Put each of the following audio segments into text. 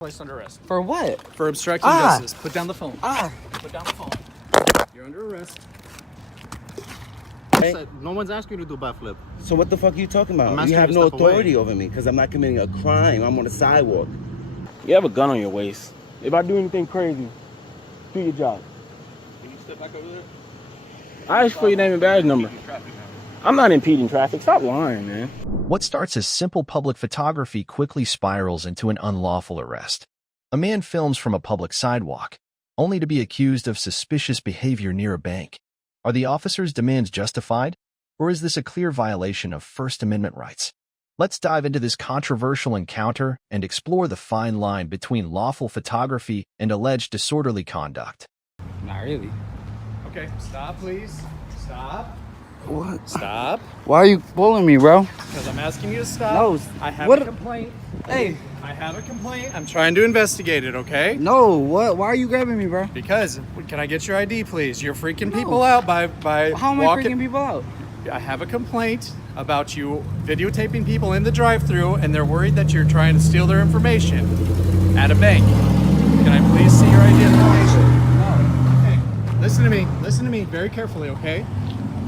Placed under arrest. For what? For obstructing justice. Put down the phone. Put down the phone. You're under arrest. Hey. No one's asking you to do a backflip. So what the fuck are you talking about? You have no authority over me because I'm not committing a crime. I'm on the sidewalk. You have a gun on your waist. If I do anything crazy, do your job. Can you step back over there? I asked for your name and badge number. I'm not impeding traffic. Stop lying, man. What starts as simple public photography quickly spirals into an unlawful arrest. A man films from a public sidewalk, only to be accused of suspicious behavior near a bank. Are the officer's demands justified, or is this a clear violation of First Amendment rights? Let's dive into this controversial encounter and explore the fine line between lawful photography and alleged disorderly conduct. Not really. Okay, stop, please. Stop. What? Stop. Why are you pulling me, bro? Because I'm asking you to stop. No. I have what? a complaint. Hey. I have a complaint. I'm trying to investigate it, okay? No, what? Why are you grabbing me, bro? Because, can I get your ID, please? You're freaking people out by How am I walking. freaking people out? I have a complaint about you videotaping people in the drive-thru, and they're worried that you're trying to steal their information at a bank. Can I please see your identification? No. Okay. Listen to me very carefully, okay?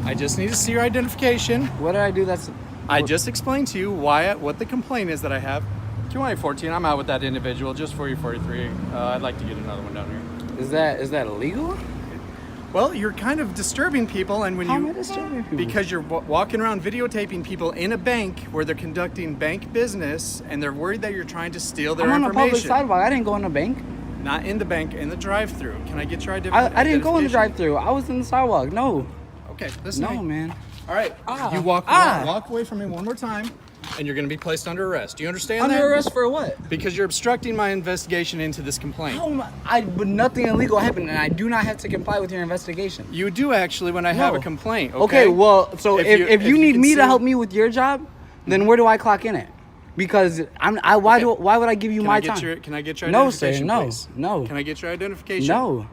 I just need to see your identification. What did I do that's... I just explained to you what the complaint is that I have. Q114, I'm out with that individual just for you, 43. I'd like to get another one down here. Is that illegal? Well, you're kind of disturbing people, and when How am I disturbing people? Because you're walking around videotaping people in a bank where they're conducting bank business, and they're worried that you're trying to steal their information. I'm on a public sidewalk. I didn't go in a bank. Not in the bank, in the drive-thru. Can I get your identification? I didn't go in the drive-thru. I was in the sidewalk. No. Okay, listen to me. No, man. All right, you walk away from me one more time, and you're going to be placed under arrest. Do you understand that? Under arrest for what? Because you're obstructing my investigation into this complaint. But nothing illegal happened, and I do not have to comply with your investigation. You do actually when I have a complaint. Okay, well, so if you need me to help me with your job, then where do I clock in at? Because why would I give you my time? Can I get your identification, no, please? sir, no. Can I get your identification? No.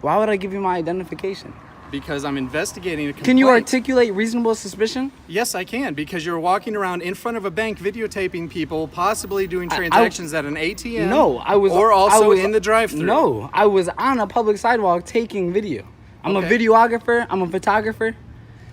Why would I give you my identification? Because I'm investigating a complaint. Can you articulate reasonable suspicion? Yes, I can, because you're walking around in front of a bank videotaping people, possibly doing transactions at an ATM. No, I was in the drive-thru. No, I was on a public sidewalk taking video. I'm a videographer. I'm a photographer.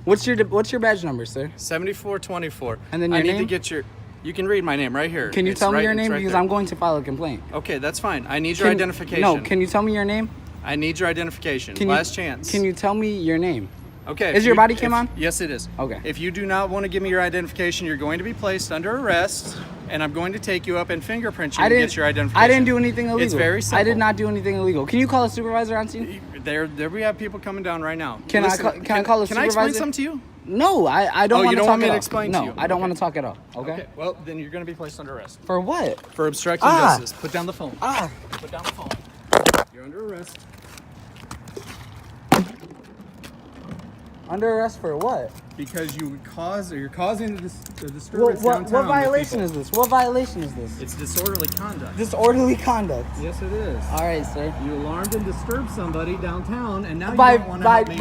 What's your badge number, sir? 7424. And then your name? I need to get your... You can read my name right here. Can you tell me your name? Because I'm going to file a complaint. Okay, that's fine. I need your identification. No, can you tell me your name? I need your identification. Last chance. Can you tell me your name? Okay. Is your body cam on? Yes, it is. Okay. If you do not want to give me your identification, you're going to be placed under arrest, and I'm going to take you up and fingerprint you to get your identification. I didn't do anything illegal. It's very simple. I did not do anything illegal. Can you call a supervisor on scene? There we have people coming down right now. Can I call a supervisor? Can I explain something to you? No, I don't want to talk at all. You don't want me to explain to you? No, I don't want to talk at all. Okay. Well, then you're going to be placed under arrest. For what? For obstructing justice. Put down the phone. Put down the phone. You're under arrest. Under arrest for what? Because you're causing the disturbance downtown. What violation is this? What violation is this? It's disorderly conduct. Disorderly conduct. Yes, it is. All right, sir. You alarmed and disturbed somebody downtown, and now you don't want to help me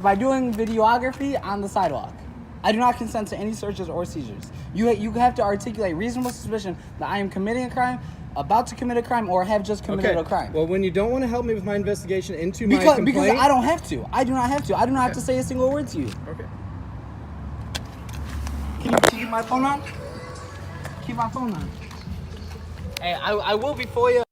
by doing videography on the sidewalk. I do not consent to any searches or seizures. You have to articulate reasonable suspicion that I am committing a crime, about to commit a crime, or have just committed a crime. Well, when you don't want to help me with my investigation into my complaint... Because I don't have to. I do not have to. I do not have to say a single word to you. Okay. Can you keep my phone on? Keep my phone on. Hey, I will be for you.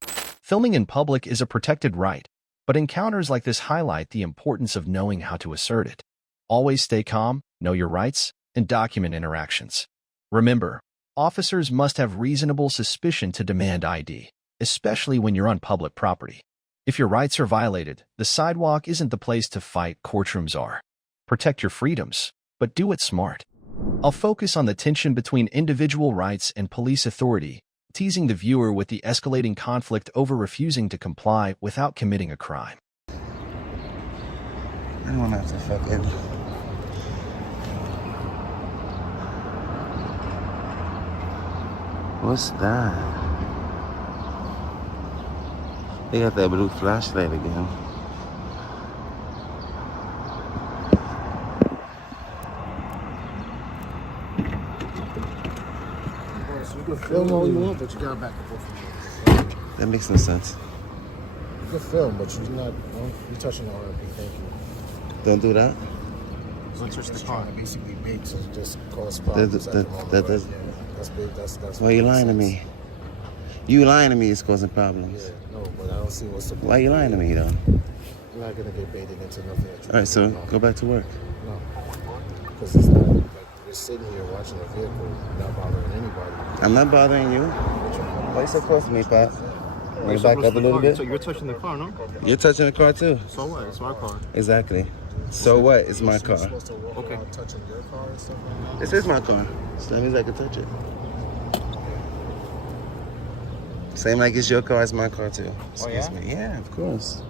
Filming in public is a protected right, but encounters like this highlight the importance of knowing how to assert it. Always stay calm, know your rights, and document interactions. Remember, officers must have reasonable suspicion to demand ID, especially when you're on public property. If your rights are violated, the sidewalk isn't the place to fight, courtrooms are. Protect your freedoms, but do it smart. I'll focus on the tension between individual rights and police authority, teasing the viewer with the escalating conflict over refusing to comply without committing a crime. I don't have to fucking... What's that? They got that blue flashlight again. Film all you want, but you gotta back up off of me. That makes no sense. You can film, but you're not. You're touching the RP. Thank you. Don't do that. Don't touch the Just car. trying to basically bait to just cause problems at the moment. That does. Yeah, that's big. That's. Why are you lying to me? You lying to me is causing problems. Yeah, no, but I don't see what's the point. Why are you lying to me though? You're not gonna get baited into nothing. That you All right, so don't know. go back to work. No, because it's not like we're sitting here watching a vehicle, not bothering anybody. I'm not bothering you. Why are you so close to me, Pat? Want to back up a little bit? So you're touching the car, no? You're touching the car too. So what? It's my car. Exactly. So what? It's my You're car. supposed to walk around touching your car and stuff like that. This is my car. So that means I can touch it. Same like it's your car, it's my car too. Excuse me. Yeah, of course.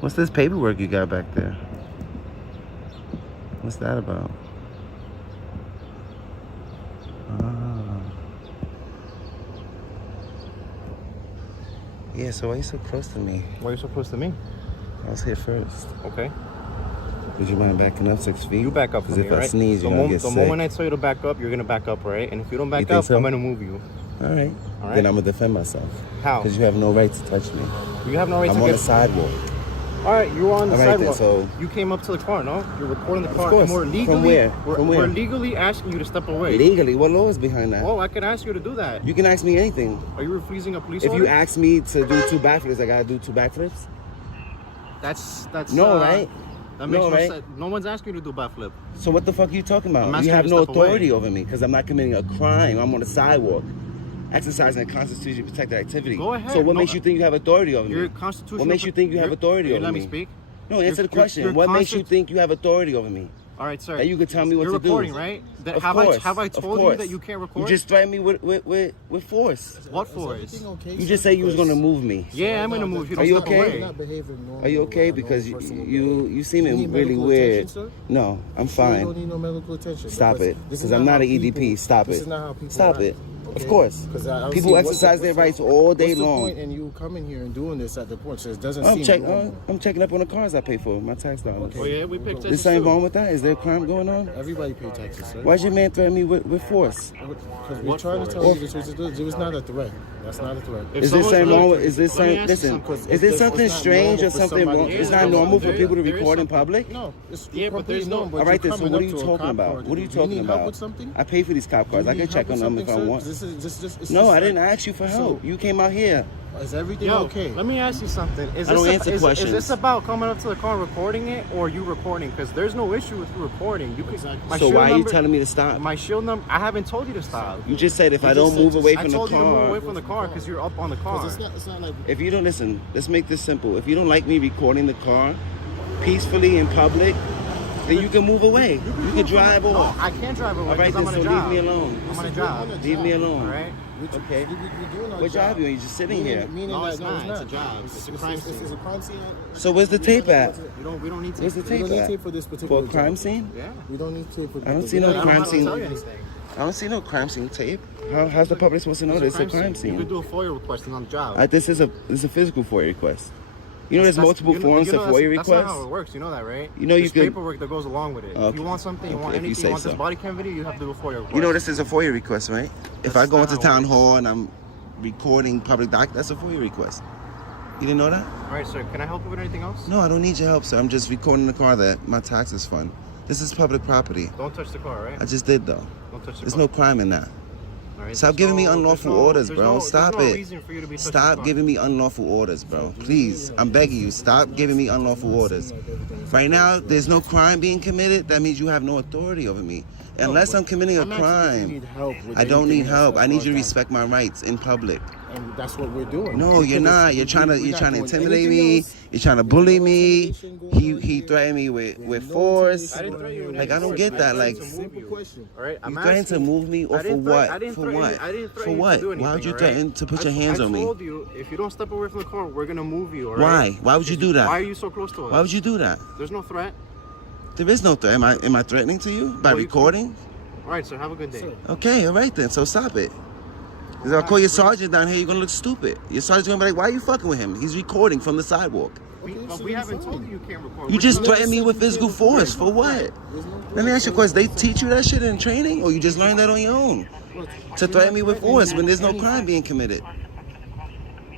What's this paperwork you got back there? What's that about? Ah. Yeah, so why are you so close to me? Why are you so close to me? I was here first. Okay. Would you mind backing up 6 feet? You back up Because from if me, I right? sneeze, you're going to get The sick. moment I tell you to back up, you're going to back up, right? And if you don't back think up, so? I'm going to move you. All right. All right. Then I'm going to defend myself. How? Because you have no right to touch me. You have no right I'm to on get... the sidewalk. All right, you were on the All right, then, sidewalk. so- You came up to the car, no? You're recording the car. course. And we're legally, From where? From where? We're legally asking you to step away. Legally, what law is behind that? Oh, I could ask you to do that. You can ask me anything. Are you refusing a police If order? you ask me to do 2 backflips, I gotta do 2 backflips? That's No, right? That makes No, no right? sense. No one's asking you to do a backflip. So what the fuck are you talking I'm about? asking You you have to no step away. authority over me because I'm not committing a crime. I'm on the sidewalk. Exercising a constitutionally protected activity. Go ahead. So what No, makes you think you have authority over You're me? constitutional. What makes you think you have you're- authority you over let me? me speak? No, answer the You're- question. you're What makes you constant- think you have authority over me? All right, sir. That you could tell me what you're to do. recording, right? That, Of have course. I of told you course. that you can't record? You just threatened me with force. What force? Everything okay, You sir? just said you was gonna move me. Yeah, I'm gonna move. You Are don't you step okay? You're away. not behaving normally. Are you okay? a Because normal person would you behave. you seeming You need really medical weird. attention, sir? No, I'm Sure, you don't fine. need no medical attention. Stop because it. this is Because I'm not how an EDP. people- Stop This it. is not how people Stop act, it. okay? Of course. 'Cause I don't People see exercise their rights all day what's long. the point in you coming here and doing this at the point? So it doesn't I'm seem normal. checking up on the cars I pay for, my tax dollars. Oh yeah, we picked There's something wrong with that? Is there a crime going on? Everybody pay taxes, sir. Why'd your man threaten me with force? Because we're trying to tell you this was not a threat. That's not a threat. Is there something wrong with? Is there Let me something? ask you Listen, something. is there It's something not strange normal or for something somebody- wrong? Yeah, It's there's not normal for there- people to there is record in something. public. No, it's Yeah, but there's no- normal. All right, then. So coming what up are you to a talking cop about? car. What are you Do you talking need help about? with something? I pay for these cop cars. I can check on them if I want. It's No, just I didn't like- ask you for help. You came out here. Is everything Yo, okay? let me ask you something. Is I don't this answer is questions. this about coming up to the car, recording it, or you recording? Because there's no issue with you recording. You could. My So shield why are you number- telling me to stop? My shield number. I haven't told you to stop. You just said if I You don't just said move just- away I from the told you to move away car. from the car because you're up on the car. It's not like If you don't listen, let's make this simple. If you don't like me recording the car peacefully in public, then you can move away. You can drive No, off. I can't drive away. All right, because I'm then, on a so job. leave me alone. I'm on a job. Leave me alone. All right. Okay. We're doing our What job are you? You're just sitting here. No, it's not. It's a job. It's a crime scene. It's a crime scene. So where's the tape at? We don't need to. Where's the We tape don't need at? tape for this For particular a crime job. scene? Yeah. We don't need tape for I don't see no I don't crime have to scene. tell you anything. I don't see no crime scene tape. How's the public supposed to know this is a crime You scene? could do a FOIA request on the job. This is a physical FOIA request. You know, there's multiple you know- forms you know of FOIA that's not requests. how it works. You know that, right? You know you There's could- paperwork that goes along with it. If Okay. you want something, you want Okay, if you anything, say you want so. this body cam video, you have to do a FOIA request. You know, this is a FOIA request, right? If I That's go not into how it town works. hall and I'm recording public doc, that's a FOIA request. You didn't know that? All right, sir. Can I help you with anything else? No, I don't need your help, sir. I'm just recording the car that my taxes fund. This is public property. Don't touch the car, right? I just did, though. Don't touch the There's car. no crime in that. All right, Stop there's giving me no- unlawful there's no- orders, there's bro. no- Stop there's no it. reason for you to be touching the Stop car. giving me unlawful orders, bro. Please, I'm begging you. Stop giving me unlawful orders. Right now, there's no crime being committed. That means you have no authority over me. Unless I'm committing a I'm asking if you crime. need help with I don't anything need help. as I need far you to as that. respect my rights in public. And that's what we're doing. No, Because you're not. You're trying to intimidate me. You're trying to bully me. He threatened me with force. I didn't threaten you with Like, I don't force. get that. Like, threatened to move Simple you. question. All right, I'm you threatened to asking- move me, or I for didn't threat- I what? didn't For threaten you- what? I didn't For threaten you what? to do Why would anything, you all threaten right? to put your hands on I me? told you, if you don't step away from the car, we're gonna move you. All right? Why? Why would you do that? Why are you so close to us? Why would you do that? There's no threat. There is no threat. Am I threatening to you by Well, you- recording? All right, sir. Have a good day. Okay, all right then. So stop it. Because I'll call your sergeant down here. You're gonna look stupid. Your sergeant's gonna be like, "Why are you fucking with him? He's recording from the sidewalk." so we then haven't fine. told you can't record. You We're just not- threatened me with physical force. For what? Let me ask you a question. They teach you that shit in training, or you just learned that on your own? To threaten me with force when there's no crime being committed.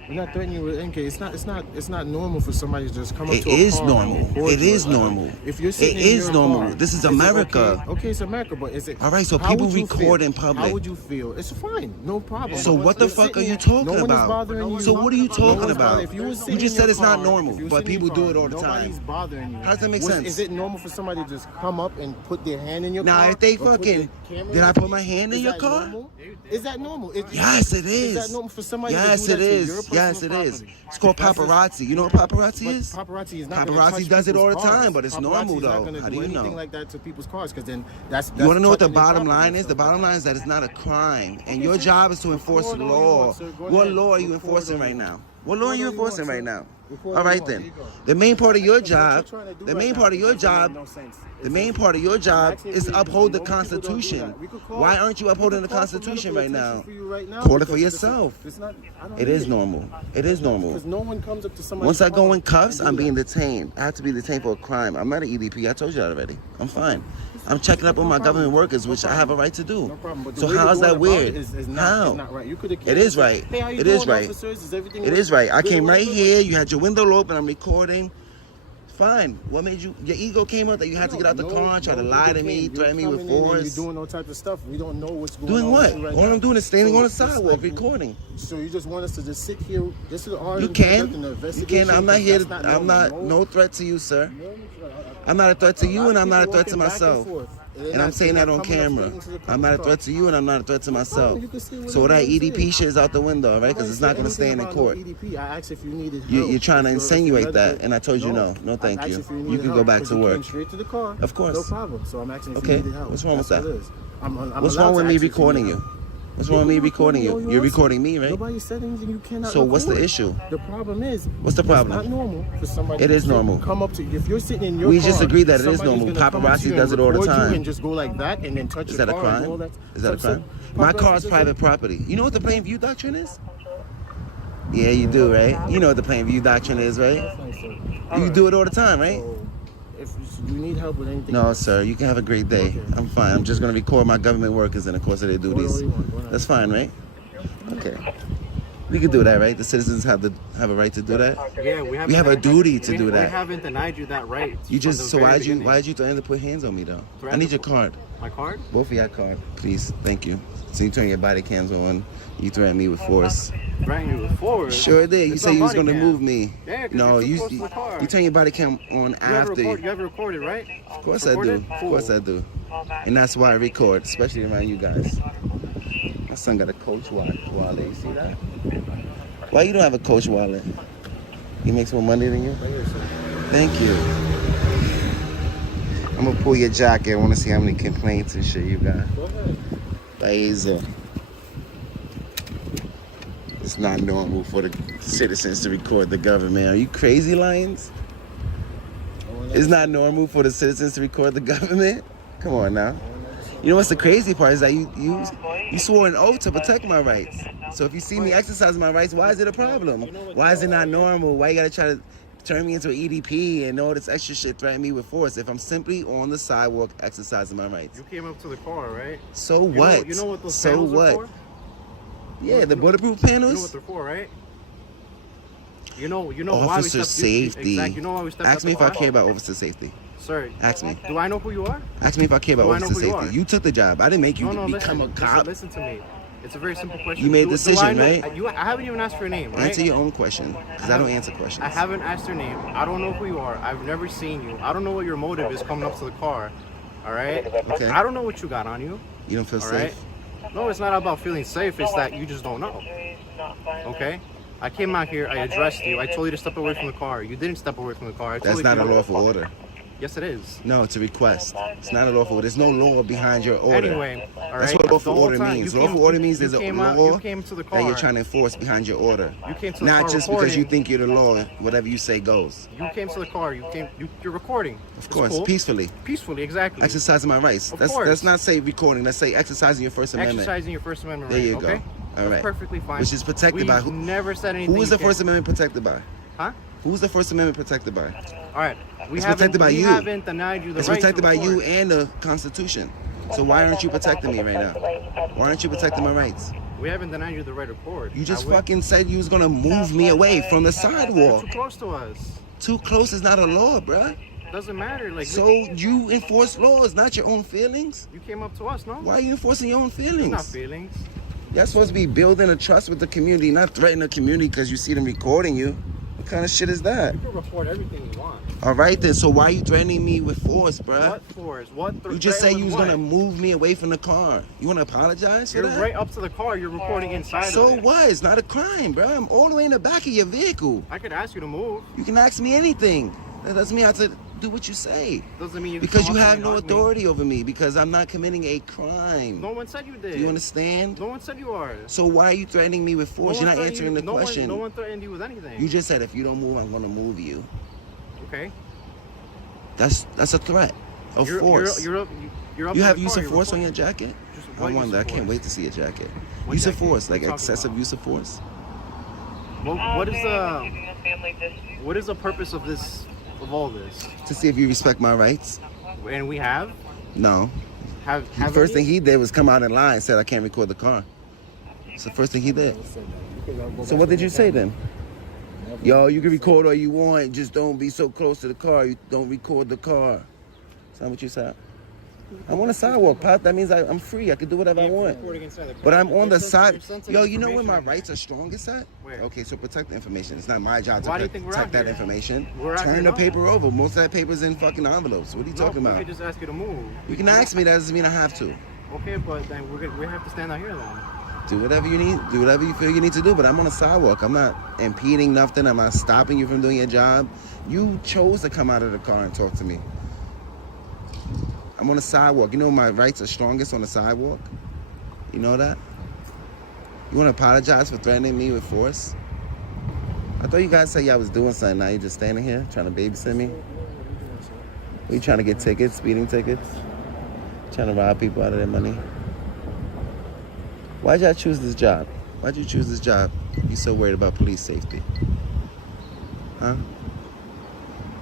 We're not threatening you with NK. It's not normal for somebody to just come up It to a is car normal. and record It you. is normal. If you're sitting It in is your normal. car, This is it America. Okay, it's America, but is it? All right, so how people would you record feel? in public. How would you feel? It's fine, no problem. So what the You're fuck are sitting you there, talking no one is about? bothering you. So what are you No talking one's about? bothering- if you were sitting You just in said your it's not car, normal, if you were but sitting in people your do it car, all the nobody's time. bothering you. How does that make sense? Is it normal for somebody to just come up and put their hand in your Now, car? if they or put fucking- their camera did in I your put face? my hand in Is your that car? normal? Is that normal? Yes, it Is that is. normal for somebody Yes, to do it that to your is. personal Yes, it is. property? It's called That's just- paparazzi. You know what paparazzi But is? paparazzi is not gonna Paparazzi touch does it all the people's time, cars. but it's Paparazzi normal is not though. gonna How do do you anything know? like that to people's cars? Because then that's You want to know what the touching their bottom property line or is? The something. bottom line is that it's not a crime, and Okay, your so job is to enforce the record all you law. want, sir. Go What ahead. law are you Record enforcing all right you now? want. What law are you Record all you enforcing want, right sir. now? Record All all right you want. then. There you go. The main part of your Because what you're job, trying to do the right main now part of your doesn't make job, no sense. the main part of your job asking is you to a uphold the reason. Normal people don't do Constitution. that. We could call- Why aren't you we upholding the could call for Constitution medical right now? attention for you right now Call it for because yourself. It's not, I don't It need is normal. It is normal. Because no one comes up to somebody. Once I go in cuffs, I'm being detained. I have to be detained for a crime. I'm not an EDP. I told you that already. I'm fine. I'm checking up on my government workers, which I have a right to do. No problem. But the So way you're how's going that about weird? it is not, How? It's not right. You could've It is right. Hey, how you It doing, is right. officers? Is everything It is right. I good came or right whatever? here. You had your window open. I'm recording. Fine. What made you? Your ego came up that you had to get out the car and try to lie to me, threaten me with force. You're doing all types of stuff. We don't know what's going Doing on. what? with you right All now. I'm doing is standing So on the it's just sidewalk like, recording. So you just want us to just sit here? This is our You can. You can. I'm not here to. I'm not. No threat to you, sir. I'm not a threat to you, and I'm not a threat to myself. And I'm saying that on camera. I'm not a threat to you, and I'm not a threat to myself. So that EDP shit is out the window, right? Because it's not going to stand in court. EDP. I asked if you needed help. You're trying to If you're insinuate that, medical- and I told you no. No, thank I asked you. if needed You can go help, back 'cause to you work. came straight to the car. Of course. No problem. So I'm asking if Okay. you needed help. What's wrong with That's that? all it is. I'm What's allowed wrong to with me ask if recording need you? help. What's wrong with me recording you? You're recording me, right? Nobody said anything you cannot So what's the record. issue? The problem is, What's the problem? It's not normal for somebody. It is to normal. Come up to you if you're sitting in your We car. just agreed that it is somebody's normal. gonna come up to Paparazzi you does and it all the record you time. And just go like that and then touch Is your that a car and crime? all that. Is that a So crime? My paparazzi car is does private it. property. You know what the plain view doctrine is? Yeah, you do, right? You know what the plain view doctrine is, right? Fine, sir. You Alright. do it all the time, right? So, if you need help with anything, No, sir. You can have a great day. Okay. I'm fine. I'm just going to record my government workers in the course of their Go all duties. you want, go ahead. That's fine, right? Okay. We can do that, right? The citizens have a right to do that. Yeah, We have a duty to do We that. haven't denied you that right. You from just the so very why'd you beginning. threaten to put hands on me though? I Threaten need to your card. My card? Both of your card, please. Thank you. So you turn your body cams on. You threaten me with force. Threaten you with force. Sure did. You It's say on you was body gonna cam. move me. Yeah, 'cause No, you're too you close to the car. you turn your body cam on You after. have it recorded, right? Of course I do. Recorded? Of course I do. And that's why I record, especially around you guys. My son got a Coach wallet. You see that? Why you don't have a Coach wallet? He makes more money than you? Thank you. I'm gonna pull your jacket. I wanna see how many complaints and shit you got. Go ahead. Laser. It's not normal for the citizens to record the government. Are you crazy, Lions? It's not normal for the citizens to record the government? Come on now. You know what's the crazy part is that you swore an oath to protect my rights. So if you see me exercising my rights, why is it a problem? Why is it not normal? Why you gotta try to turn me into an EDP and all this extra shit, threaten me with force if I'm simply on the sidewalk exercising my rights? You came up to the car, right? So what? You know what those So panels what? are for? Yeah, the bulletproof You know what panels. they're for, right? You know why we Officer stepped you- safety. Exactly. You know why we stepped out Ask me the if I car? care about officer safety. Sir, Ask me. do I know who you are? Ask me if I care about Do I know officer who you safety. are? You took the job. I didn't make you No, become a cop. Listen to me. It's a very simple question. You made a Do decision, I know- right? I haven't even asked for your name, right? Answer your own question, because I don't answer questions. I haven't asked your name. I don't know who you are. I've never seen you. I don't know what your motive is coming up to the car. All right? Okay. I don't know what you got on you. You don't feel All safe? right? No, it's not about feeling safe. It's that you just don't know. Okay? I came out here. I addressed you. I told you to step away from the car. You didn't step away from the car. I told That's you not to- a lawful order. Yes, it is. No, it's a request. It's not a lawful order. There's no law behind your order. Anyway, all right. That's what lawful The whole order time means. you Lawful came- order means you there's a came law out- you came to the car. that you're trying to enforce behind your order. You came to the Not car just because you recording. think you're the law, whatever you say goes. You came to the car. You're recording. Of It's course, cool. peacefully. Peacefully, exactly. Exercising my rights. Of Let's course. not say recording. Let's say exercising your First Amendment. Exercising your First Amendment There right. you go. Okay. All That's right. perfectly fine. Which is protected We've by who? Never said anything. Who is the you can't- First Amendment protected by? Huh? Who's the First Amendment protected by? All right. It's protected by you. haven't denied you the It's right protected to by you record. and the Constitution. So why aren't you protecting me right now? Why aren't you protecting my rights? We haven't denied you the right to record. You just have we? fucking said you was gonna move me away from the sidewalk. Too close to us. Too close is not a law, bruh. Doesn't matter. Like So you enforce laws, not your own feelings? you came up to us, no? Why are you enforcing your own It's feelings? not feelings. You're supposed to be building a trust with the community, not threatening the community because you see them recording you. What kind of shit is that? You can record everything you want. All right then, so why are you threatening me with force, bruh? What force? What? You just said you was gonna move me away from the car. You wanna apologize for You're that? right up to the car. You're recording inside So of it. what? It's not a crime, bruh. I'm all the way in the back of your vehicle. I could ask you to move. You can ask me anything. That doesn't mean I have to do what you say. Doesn't mean you can Because come you up to have me no and hug me. authority over me because I'm not committing a crime. No one said you did. Do you understand? No one said you are. So why are you threatening me with force? You're not threatened answering you- the question. No one threatened you with anything. You just said if you don't move, I'm gonna move you. Okay. That's a threat of force. You're up You to have the use car, of you're force on recording. your jacket? Just I what wonder. use I of can't force? wait to see your jacket. What Use of jacket? force, What like you talking excessive about? use of force. What is the purpose of this, of all this? To see if you respect my rights. And we have No. have The first thing he did was come out in line and said I can't record the car. It's the first thing he did. So what did you say then? Yo, you can record all you want, just don't be so close to the car. You don't record the car. Is that what you said? I'm on the sidewalk, Pop. That means I'm free. I can do whatever I want. But I'm on the side. Yo, you know when my rights are strongest at? Where? Okay, so protect the information. It's not my job to Why do you think we're protect out that here? information. We're out Turn here the now. paper over. Most of that paper's in fucking envelopes. What are you talking We about? could just ask you to move. You can ask me. That doesn't mean I have to. Okay, but then we have to stand out here then. Do whatever you need. Do whatever you feel you need to do. But I'm on a sidewalk. I'm not impeding nothing. I'm not stopping you from doing your job. You chose to come out of the car and talk to me. I'm on the sidewalk. You know my rights are strongest on the sidewalk? You know that? You want to apologize for threatening me with force? I thought you guys said y'all was doing something. Now you're just standing here trying to babysit me? Are you trying to get tickets, speeding tickets? Trying to rob people out of their money? Why'd y'all choose this job? Why'd you choose this job? You so worried about police safety? Huh?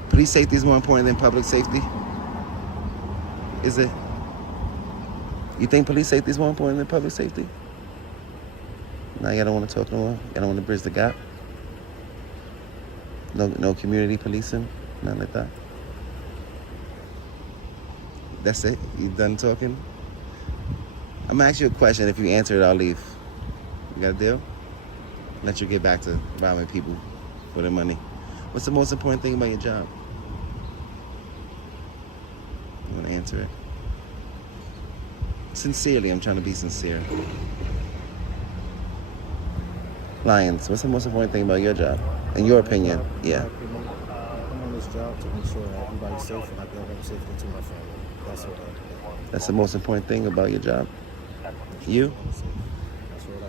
Police safety is more important than public safety? Is it? You think police safety is more important than public safety? Now y'all don't want to talk no more? Y'all don't want to bridge the gap? No community policing? Nothing like that? That's it? You done talking? I'm gonna ask you a question. If you answer it, I'll leave. You got a deal? Let you get back to robbing people for their money. What's the most important thing about your job? You wanna answer it? Sincerely, I'm trying to be sincere. Lions, what's the most important thing about your job? In your opinion, yeah. I'm on this job to make sure that everybody's safe and I get home safely to my family. That's what That's the most important thing about your job? You? that's what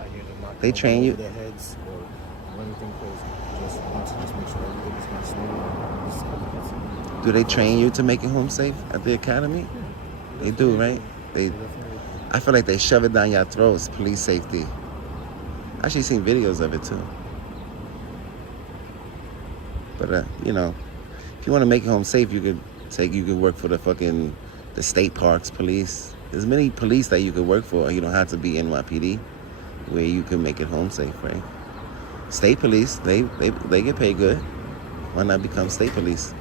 I do. They train you? Their heads or anything crazy. Just want to just make sure everything is going smooth and safe. That's it. Do they train you to make it home safe at the academy? They do, right? I feel like they shove it down your throats, police safety. I actually seen videos of it too. But you know, if you want to make it home safe, you could work for the state parks police. There's many police that you could work for. You don't have to be NYPD, where you can make it home safe, right? State police, they get paid good. Why not become state police?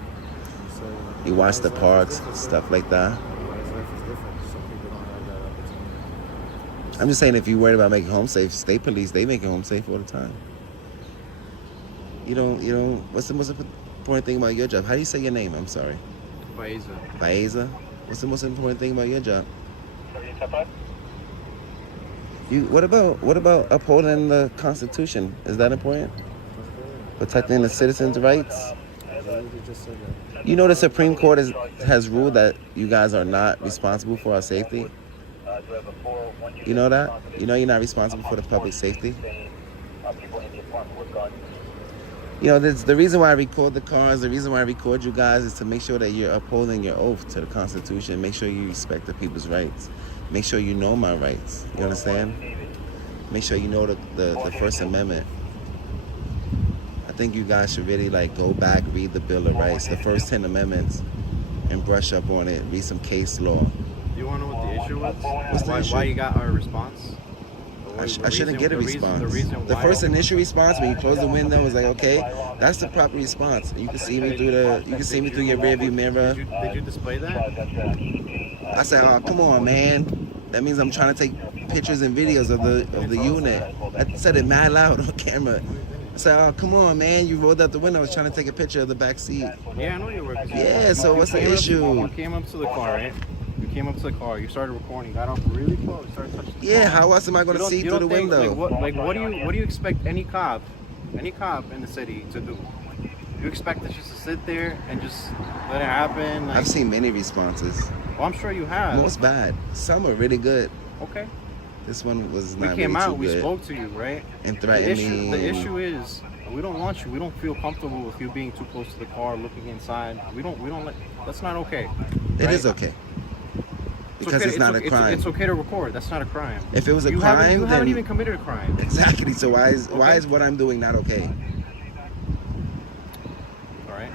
So, You watch the everybody's life is parks, different. stuff like that. Everybody's life is different. Some people don't have that opportunity. I'm just saying, if you're worried about making home safe, state police, they make it home safe all the time. You don't, what's the most important thing about your job? How do you say your name? I'm sorry. Baeza? What's the most important thing about your job? What about upholding the Constitution? Is that important? Protecting the citizens' rights? I literally just said that. You know the Supreme Court has ruled that you guys are not responsible for our safety? You know that? You know you're not responsible for the public safety? You know, the reason why I record the cars, the reason why I record you guys is to make sure that you're upholding your oath to the Constitution. Make sure you respect the people's rights. Make sure you know my rights. You understand? Make sure you know the First Amendment. think you guys should really like go back, read the Bill of Rights, the first 10 amendments, and brush up on it. Read some case law. Do you want to know what the issue was? What's the issue? Why you got our response? I shouldn't get a response. The why- first initial response when you close the window was like, okay, that's the proper response. You can see me through your rearview mirror. Did you display that? I said, oh, come on, man. That means I'm trying to take pictures and videos of the unit. I said it mad loud on camera. I said, oh, come on, man. You rolled out the window. I was trying to take a picture of the back seat. Yeah, I know you were. Yeah, so what's the issue? You came up to the car, right? You came up to the car. You started recording. Got off really close. Started touching the Yeah, car. how else am I going to see through the window? What do you expect any cop in the city to do? You expect us just to sit there and just let it happen? Like, I've seen many responses. well, I'm sure you have. Most bad. Some are really good. Okay. This one was We not came really out. too We good. spoke to you, right? And threatened me. The issue is we don't want you. We don't feel comfortable with you being too close to the car, looking inside. We don't let. That's not okay. It is okay. Because it's not a crime. It's okay to record. That's not a crime. If it was a you crime, haven't then even committed a crime. exactly. So why is what I'm doing not okay? All right.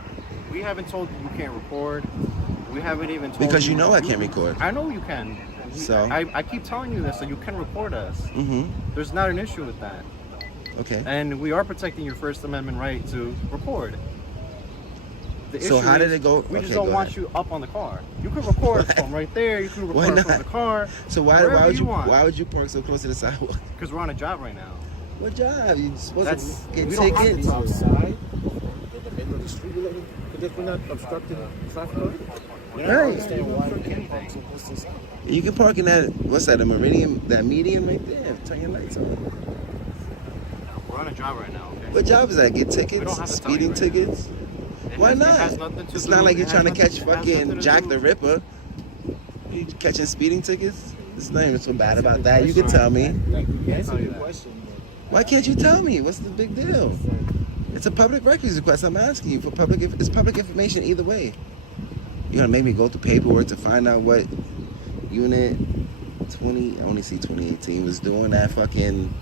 We haven't told you you can't record. We haven't even told Because you know I can't record. I know you can. So? I keep telling you this, so you can record us. Mm-hmm. There's not an issue with that. Okay. And we are protecting your First Amendment right to record. The So issue how did is it go? We Okay, just don't go want ahead. you up on the car. You can record from right there. You can Why record from not? the car. So why wherever would you want. why would you park so close to the sidewalk? Because we're on a job right now. What job? You supposed That's- to get we don't have to tickets? talk. Outside, in the middle of the street, because we're not obstructing traffic. Right. I understand why we can't park so close to the side. You can park in that what's that? A meridian? That median right there. Turn your lights on. We're on a job right now, okay? What job is that? Get We don't tickets? have to tell you Speeding right now. tickets? It Why has- not? It has nothing to It's do- not like it you're has trying to nothing- catch it has nothing fucking to Jack do- the Ripper. You catching speeding tickets? It's not even so bad about that. You can tell me. Like, you answer tell you your that. question, but Why can't you tell me? What's the big deal? It's a public records request. I'm asking you for public. It's public information either way. You're gonna make me go through paperwork to find out what unit 20. I only see 2018 was doing that fucking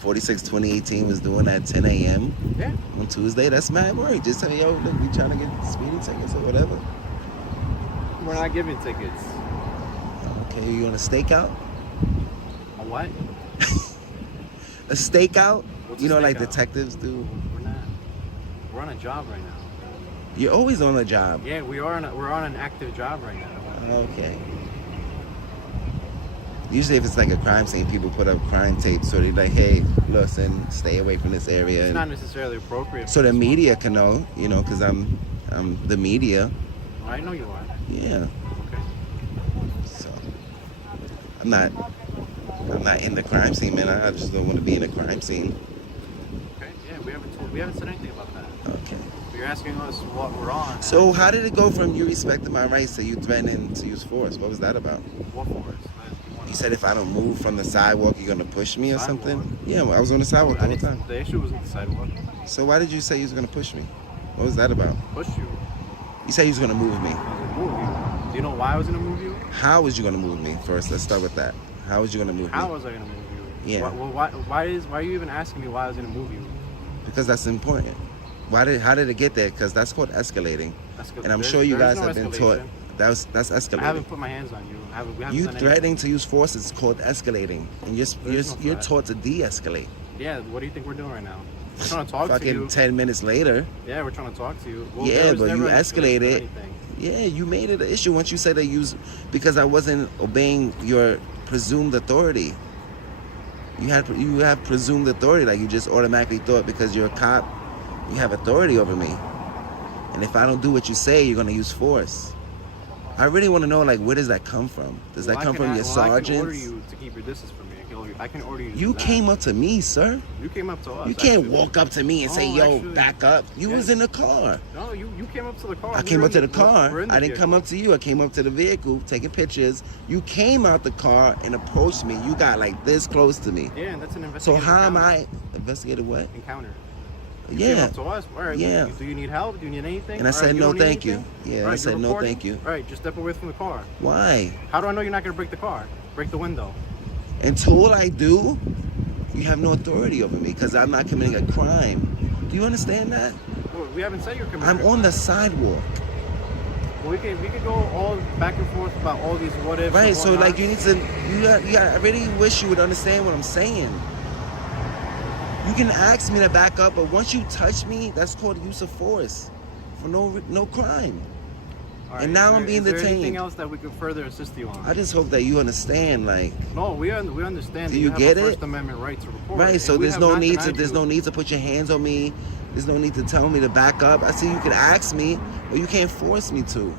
46 2018 was doing at 10 a.m. Yeah. on Tuesday. That's mad work. Just tell me, yo, look, we trying to get speeding tickets or whatever. We're not giving tickets. Okay, you want a stakeout? A what? A stakeout? What's You a know, like stakeout? detectives do. We're not. We're on a job right now. You're always on a job. Yeah, we're on an active job right now. Okay. Usually if it's like a crime scene, people put up crime tape so they're like, hey, listen, stay away from this area. It's not necessarily appropriate. So the media can know, you know, because I'm the media. I know you are. Yeah. Okay. So I'm not in the crime scene, man. I just don't want to be in a crime scene. Okay. Yeah, we haven't said anything about that. Okay. You're asking us what we're on. So how did it go from you respecting my rights to you threatening to use force? What was that about? What for us? You said if I don't move from the sidewalk, you're gonna push me or Sidewalk? something? Yeah, well, I was on the sidewalk the whole time. The issue wasn't the sidewalk. So why did you say you was gonna push me? What was that about? Push you. You said you was gonna move me. I was gonna move you. Do you know why I was gonna move you? How was you gonna move me? First, let's start with that. How was you gonna move How me? was I gonna move you? Yeah. Why are you even asking me why I was gonna move you? Because that's important. How did it get there? Because that's called escalating. And I'm sure you guys have been taught that's escalating. I haven't put my hands on you. We haven't You done threatening anything. to use force is called escalating, and There's no you're threat. taught to de-escalate. Yeah. What do you think we're doing right now? We're trying to talk to Fucking you. 10 minutes later, Yeah, we're trying to talk to you. Yeah, there was but you never an escalation escalated. or anything. yeah, you made it an issue once you said that because I wasn't obeying your presumed authority. You have presumed authority, like you just automatically thought because you're a cop, you have authority over me. And if I don't do what you say, you're gonna use force. I really want to know, like, where does that come from? Does that come from your I can order sergeants? you to keep your distance from me. I can order you. to You do that. came up to me, sir. You came up to us. You can't actually. walk up to me and say, Oh, yo, actually, back up. You yeah. was in the car. No, you came up to the car. I We came were up in to the car. we're in the I didn't come vehicle. up to you. I came up to the vehicle, taking pictures. You came out the car and approached me. You got like this close to me. Yeah, and that's an So investigative how am encounter. I investigated what? Encounter. You came Yeah. up to us. All right. Yeah. Do you need help? Do you need anything? And I All said, right, you no, don't need thank you. anything? Yeah, All I right, said, you're no, recording? thank you. All right, just step away from the car. Why? How do I know you're not gonna break the car? Break the window. Until I do, you have no authority over me because I'm not committing a crime. Do you understand that? Well, we haven't said you're committing. I'm on the sidewalk. Well, we could go all back and forth about all these what ifs. Right, and so whatnot. like you need to, I really wish you would understand what I'm saying. You can ask me to back up, but once you touch me, that's called use of force for no crime. All right, And now I'm being is there anything detained. else that we could further assist you on? I just hope that you understand, like, No, we understand. Do that you have get a it? First Amendment right to report. right, so and we there's have no not need to denied you. put your hands on me. There's no need to tell me to back up. I see you can ask me, but you can't force me to.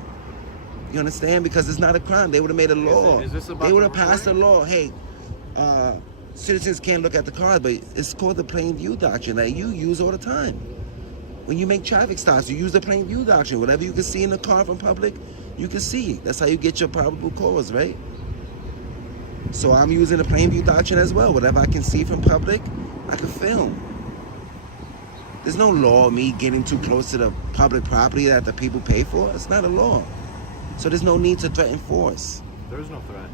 You understand? Because it's not a crime. They would have made a law. Is this about They would the have passed a recording? law. Hey, citizens can't look at the cars, but it's called the plain view doctrine that you use all the time. When you make traffic stops, you use the plain view doctrine. Whatever you can see in the car from public, you can see. That's how you get your probable cause, right? So I'm using the plain view doctrine as well. Whatever I can see from public, I can film. There's no law of me getting too close to the public property that the people pay for. It's not a law. So there's no need to threaten force. There is no threat.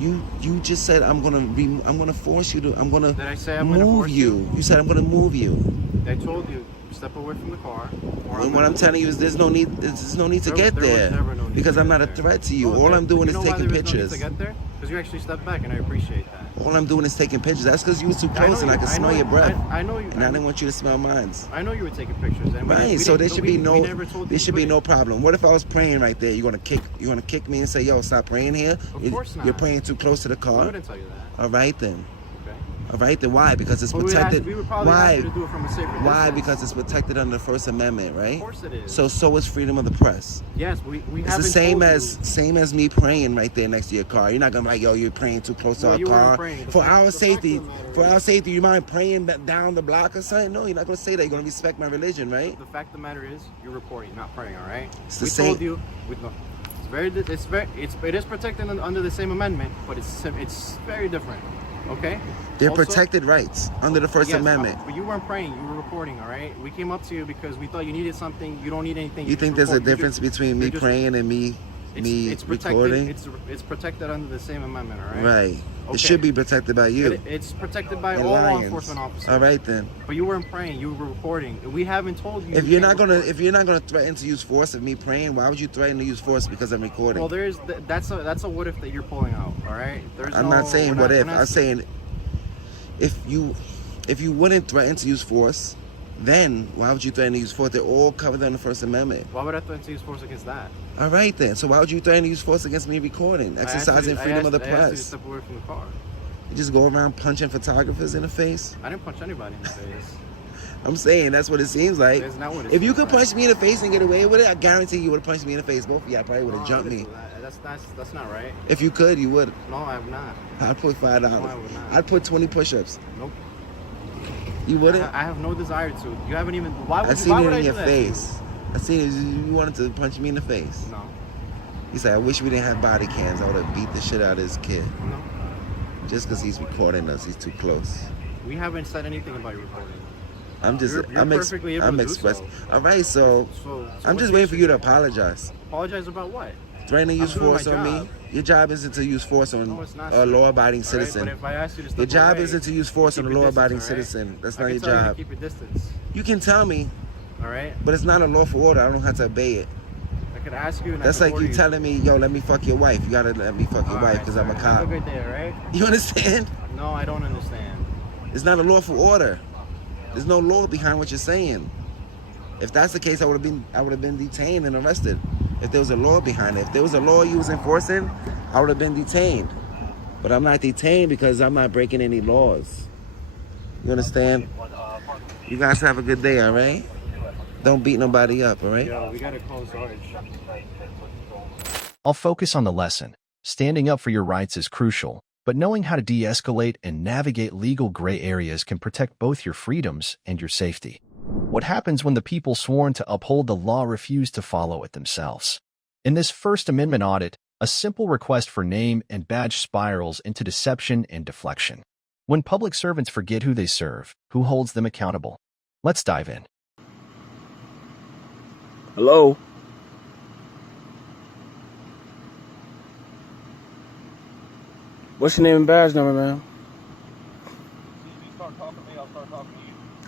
You just said I'm gonna force you to. I'm gonna Did I say I'm gonna move force you. you? You said I'm gonna move you. I told you step away from the car. Or And what I'm telling you is there's no need to get there was there never no need because to I'm get not a there. threat to you. No, All I'm doing you is know why taking there was no need pictures. to get there? Because you actually stepped back, and I appreciate that. All I'm doing is taking pictures. That's because you was too I know close and I you- could I smell know- your breath. I know you. And I didn't want you to smell mine. I know you were taking pictures. And Right, we so there didn't- should we- be we no never told you there to should be put no it. problem. What if I was praying right there? You gonna kick me and say, yo, stop praying here? Of course not. You're praying too close to the We car? wouldn't tell you that. All right then. Okay. All right then. Why? Because it's But protected. we would probably ask Why? you to do it from a safer Why? distance. Because it's protected under the First Amendment, right? Of course it is. So is freedom of the press. Yes, we It's haven't the same told as me praying right there next to your car. You're not gonna be like, yo, you're praying too close to No, our you weren't car. praying. For our The fact safety, of the matter for is- our safety, you mind praying down the block or something? No, you're not gonna say that. You're gonna respect my religion, right? The fact of the matter is, you're reporting, not praying. All right. It's the we same- told you. It is protected under the same amendment, but it's very different. Okay. They're Also- protected rights under the First Yes, Amendment. But you weren't praying. You were reporting. All right. We came up to you because we thought you needed something. You don't need anything. You think there's a difference between me you're just- praying and me it's protected. recording? It's protected under the same amendment. All right. Right. Okay. It should be protected by you. It's protected by and all law Lions. enforcement officers. All right then. But you weren't praying. You were reporting. We haven't told you. If you you're can't not gonna report. threaten to use force of me praying, why would you threaten to use force because I'm recording? Well, that's a what if that you're pulling out. All right. I'm not saying we're what if. we're not- I'm saying if you wouldn't threaten to use force, then why would you threaten to use force? They're all covered under the First Amendment. Why would I threaten to use force against that? All right then. So why would you threaten to use force against me recording, exercising freedom of the I asked you to press? step away from the car. You just go around punching photographers in the face? I didn't punch anybody in the face. I'm saying that's what it seems like. That's not what it If you seems could like. punch me in the face and get away with it, I guarantee you would have punched me in the face. Both of y'all probably would have No, jumped I me. wouldn't do that. That's not right. If you could, you would. No, I have not. I'd put $5. No, I would not. I'd put 20 push-ups. Nope. You wouldn't? I have no desire to. You haven't even. Why would I you? seen Why it would I in do your that to you? face. I seen it. You wanted to punch me in the face. No. He said, I wish we didn't have body cams. I would have beat the shit out of this kid. No. Just because he's recording us. He's too close. We haven't said anything about your recording. I'm just, You're I'm perfectly able to do expressing. so. All right, so So I'm what's just the waiting for issue? you to apologize. Apologize about what? Threatening to use I'm doing force my on job. me. Your job isn't to use force on No, it's not, a sir. law-abiding All right, citizen. but if I ask you to step Your job away, isn't to use force you on a keep your law-abiding distance, all right? citizen. That's I not can your tell you to job. keep your distance. You can tell me, All right. but it's not a lawful order. I don't have to obey it. I could ask you. And That's I like could you order telling me, yo, let me fuck your wife. You gotta let me fuck your All wife right, because I'm a sir. cop. Have a good day, all right? You understand? No, I don't understand. It's not a lawful order. There's no law behind what you're saying. If that's the case, I would have been detained and arrested. If there was a law behind it. If there was a law you was enforcing, I would have been detained. But I'm not detained because I'm not breaking any laws. You understand? You guys have a good day, all right? Don't beat nobody up, all right? Yo, we gotta close orange. I'll focus on the lesson. Standing up for your rights is crucial, but knowing how to de-escalate and navigate legal gray areas can protect both your freedoms and your safety. What happens when the people sworn to uphold the law refuse to follow it themselves? In this First Amendment audit, a simple request for name and badge spirals into deception and deflection. When public servants forget who they serve, who holds them accountable? Let's dive in. Hello? What's your name and badge number, man?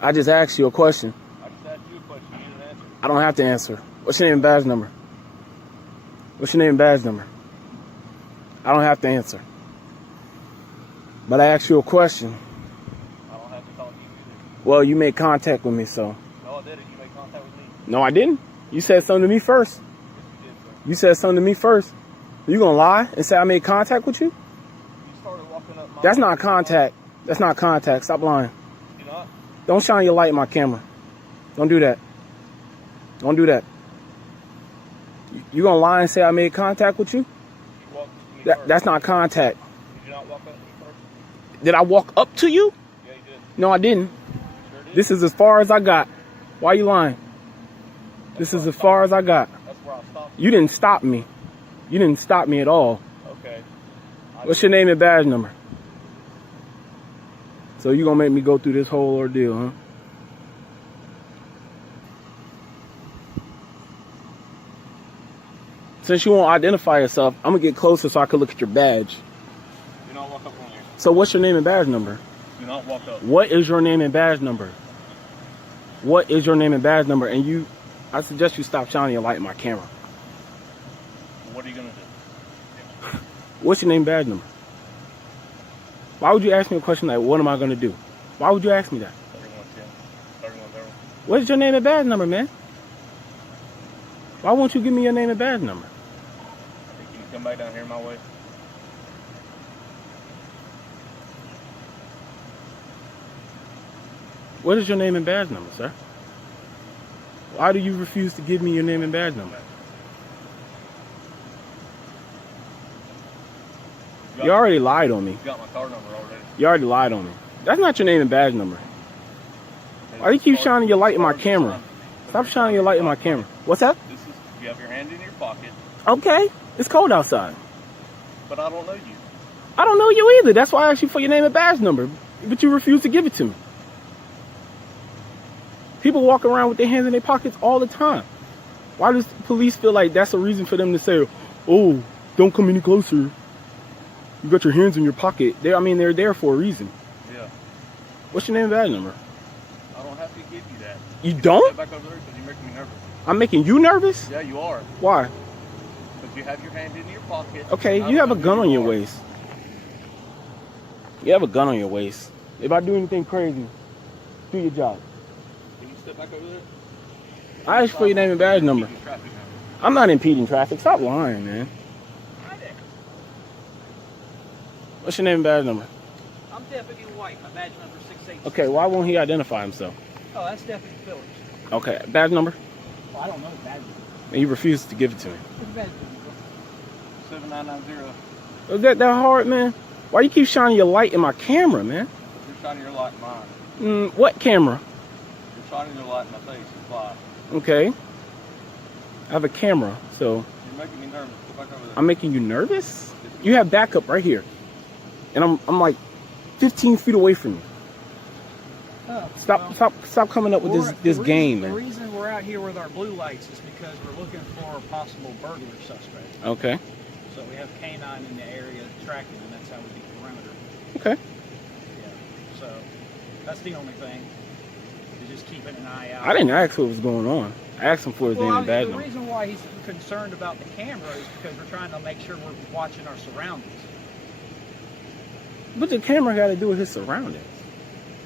I just asked you a question. I just asked you a question. You didn't answer. I don't have to answer. What's your name and badge number? What's your name and badge number? I don't have to answer. But I asked you a question. I don't have to talk to you either. Well, you made contact with me, so. No, I didn't. You made contact with me. No, I didn't. You said something to me first. Yes, you did, sir. You said something to me first. You gonna lie and say I made contact with you? You started walking up my... That's not contact. That's not contact. Stop lying. You not? Don't shine your light in my camera. Don't do that. Don't do that. You gonna lie and say I made contact with you? You walked to me first. That's not contact. Did you not walk up to me first? Did I walk up to you? Yeah, you did. No, I didn't. You sure did. This is as far as I got. Why you lying? This is as far as I got. That's where I stopped. You didn't stop me. You didn't stop me at all. Okay. What's your name and badge number? So you gonna make me go through this whole ordeal, huh? Since you won't identify yourself, I'm gonna get closer so I can look at your badge. Do not walk up on me. So what's your name and badge number? Do not walk up. What is your name and badge number? What is your name and badge number? And I suggest you stop shining your light in my camera. What are you going to do? What's your name and badge number? Why would you ask me a question like, what am I gonna do? Why would you ask me that? 3110. 3101. What's your name and badge number, man? Why won't you give me your name and badge number? Can you come back down here my way? What is your name and badge number, sir? Why do you refuse to give me your name and badge number? You already lied on me. You got my car number already. You already lied on me. That's not your name and badge number. Why do you keep shining your light in my camera? Stop shining your light in my camera. What's that? This is, you have your hand in your pocket, Okay. It's cold outside. but I don't know you. I don't know you either. That's why I asked you for your name and badge number. But you refuse to give it to me. People walk around with their hands in their pockets all the time. Why does the police feel like that's a reason for them to say, oh, don't come any closer? You got your hands in your pocket. They're there for a reason. Yeah. What's your name and badge number? I don't have to give you that. You don't? Get back over there because you're making me nervous. I'm making you nervous? Yeah, you are. Why? Because you have your hand in your pocket. Okay, I you don't have a know gun who on you your are. waist. You have a gun on your waist. If I do anything crazy, do your job. Can you step back over there? I asked for your name and badge number. Impeding traffic now. I'm not impeding traffic. Stop lying, man. Hi there. What's your name and badge number? I'm Deputy White. My badge number is 686. Okay, why won't he identify himself? Oh, that's Deputy Phillips. Okay, badge number? Well, I don't know the badge number. And he refused to give it to me. What's the badge number? 7990. Is that hard, man? Why you keep shining your light in my camera, man? You're shining your light in mine. What camera? You're shining your light in my face. Why? Okay. I have a camera, so You're making me nervous. Go back over there. I'm making you nervous? You have backup right here. And I'm like 15 feet away from you. Oh, Stop coming up with this game, The man. reason we're out here with our blue lights is because we're looking for a possible burglar suspect. Okay. So we have canine in the area tracking, and that's how we do perimeter. Okay. Yeah. So that's the only thing. Is just keeping an eye out. I didn't ask what was going on. I asked him for his name and badge the number. reason why he's concerned about the camera is because we're trying to make sure we're watching our surroundings. But the camera got to do with his surroundings.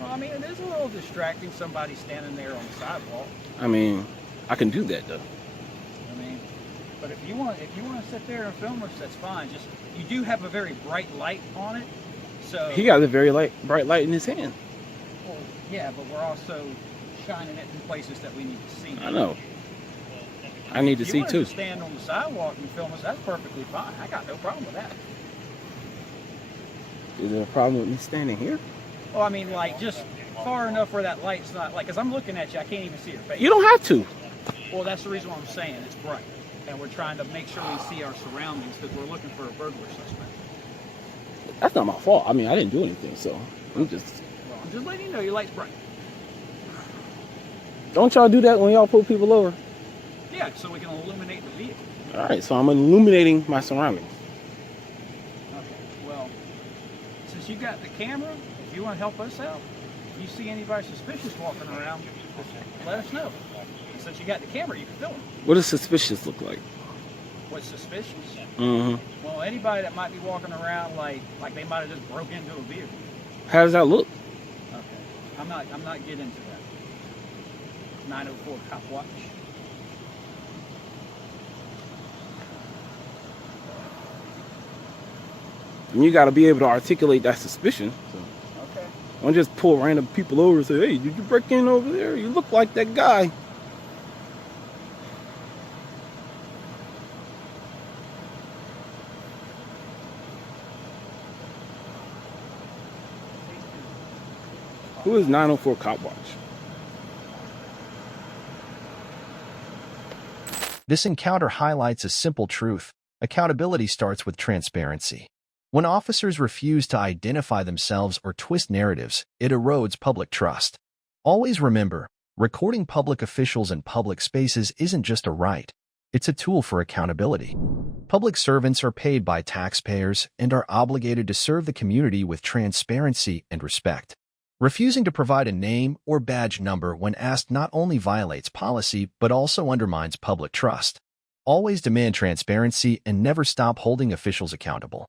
Well, I mean, it is a little distracting, somebody standing there on the sidewalk. I mean, I can do that though. I mean, but if you want to sit there and film us, that's fine. Just you do have a very bright light on it, so He got a very bright light in his hand. well, yeah, but we're also shining it in places that we need to see. I know. I need to If you see wanted too. to stand on the sidewalk and film us, that's perfectly fine. I got no problem with that. Is there a problem with me standing here? Well, I mean, like just far enough where that light's not like, as I'm looking at you, I can't even see your face. You don't have to. Well, that's the reason why I'm saying it's bright, and we're trying to make sure we see our surroundings because we're looking for a burglar suspect. That's not my fault. I mean, I didn't do anything, so I'm just. Well, I'm just letting you know your light's bright. Don't y'all do that when y'all pull people over? Yeah, so we can illuminate the vehicle. All right, so I'm illuminating my surroundings. Okay. Well, since you got the camera, if you want to help us out, if you see anybody suspicious walking around, just let us know. And since you got the camera, you can film them. What does suspicious look like? What's suspicious? Uh-huh. Well, anybody that might be walking around like they might have just broke into a vehicle. How does that look? Okay. I'm not getting into that. 904 cop watch. And you got to be able to articulate that suspicion. So. Okay. Don't just pull random people over and say, hey, did you break in over there? You look like that guy. Who is 904 Cop Watch? This encounter highlights a simple truth. Accountability starts with transparency. When officers refuse to identify themselves or twist narratives, it erodes public trust. Always remember, recording public officials in public spaces isn't just a right. It's a tool for accountability. Public servants are paid by taxpayers and are obligated to serve the community with transparency and respect. Refusing to provide a name or badge number when asked not only violates policy but also undermines public trust. Always demand transparency and never stop holding officials accountable.